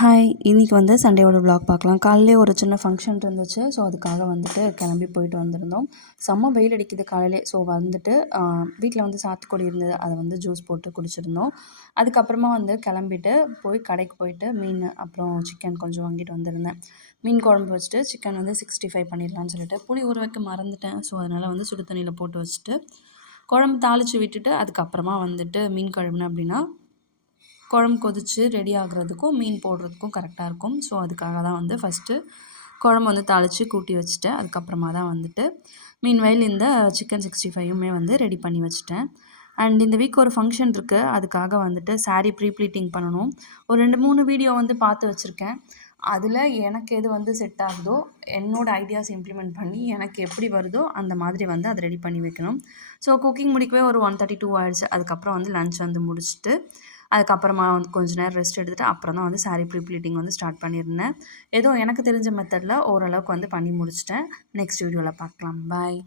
Hi, இன்றைக்கி வந்து சண்டேவோட vlog பார்க்கலாம். காலையிலே ஒரு சின்ன ஃபங்க்ஷன் இருந்துச்சு. ஸோ அதுக்காக வந்துட்டு கிளம்பி போயிட்டு வந்திருந்தோம். செம்ம வெயில் அடிக்குது காலையிலே. ஸோ வந்துட்டு வீட்டில் வந்து சாத்துக்குடி இருந்தது, அதை வந்து ஜூஸ் போட்டு குடிச்சிருந்தோம். அதுக்கப்புறமா வந்து கிளம்பிட்டு போய் கடைக்கு போயிட்டு மீன் அப்புறம் சிக்கன் கொஞ்சம் வாங்கிட்டு வந்திருந்தேன். மீன் குழம்பு வச்சுட்டு சிக்கன் வந்து 65 பண்ணிடலான்னு சொல்லிட்டு புளி ஊற வைக்க மறந்துட்டேன். ஸோ அதனால் வந்து சுடு தண்ணியில் போட்டு வச்சுட்டு குழம்பு தாளித்து விட்டுட்டு அதுக்கப்புறமா வந்துட்டு மீன் கழுவினேன் அப்படின்னா குழம்பு கொதித்து ரெடி ஆகுறதுக்கும் மீன் போடுறதுக்கும் கரெக்டாக இருக்கும். ஸோ அதுக்காக தான் வந்து ஃபஸ்ட்டு குழம்பு வந்து தாளித்து கூட்டி வச்சுட்டேன். அதுக்கப்புறமா தான் வந்துட்டு மீன்வைல் இந்த சிக்கன் 65யுமே வந்து ரெடி பண்ணி வச்சுட்டேன். அண்ட் இந்த வீக் ஒரு ஃபங்க்ஷன் இருக்குது. அதுக்காக வந்துட்டு சாரீ ப்ளீட்டிங் பண்ணணும். ஒரு 2-3 வீடியோ வந்து பார்த்து வச்சுருக்கேன். அதில் எனக்கு எது வந்து செட் ஆகுதோ என்னோடய ஐடியாஸ் இம்ப்ளிமெண்ட் பண்ணி எனக்கு எப்படி வருதோ அந்த மாதிரி வந்து அதை ரெடி பண்ணி வைக்கணும். ஸோ குக்கிங் முடிக்கவே ஒரு 1:32 ஆயிடுச்சு. அதுக்கப்புறம் வந்து லன்ச் வந்து முடிச்சுட்டு அதுக்கப்புறமா வந்து கொஞ்சம் நேரம் ரெஸ்ட் எடுத்துகிட்டு அப்புறம் தான் வந்து சாரீ ப்ளீட்டிங் வந்து ஸ்டார்ட் பண்ணியிருந்தேன். ஏதோ எனக்கு தெரிஞ்ச மெத்தடில் ஓரளவுக்கு வந்து பண்ணி முடிச்சிட்டேன். நெக்ஸ்ட் வீடியோவில் பார்க்கலாம். பாய்.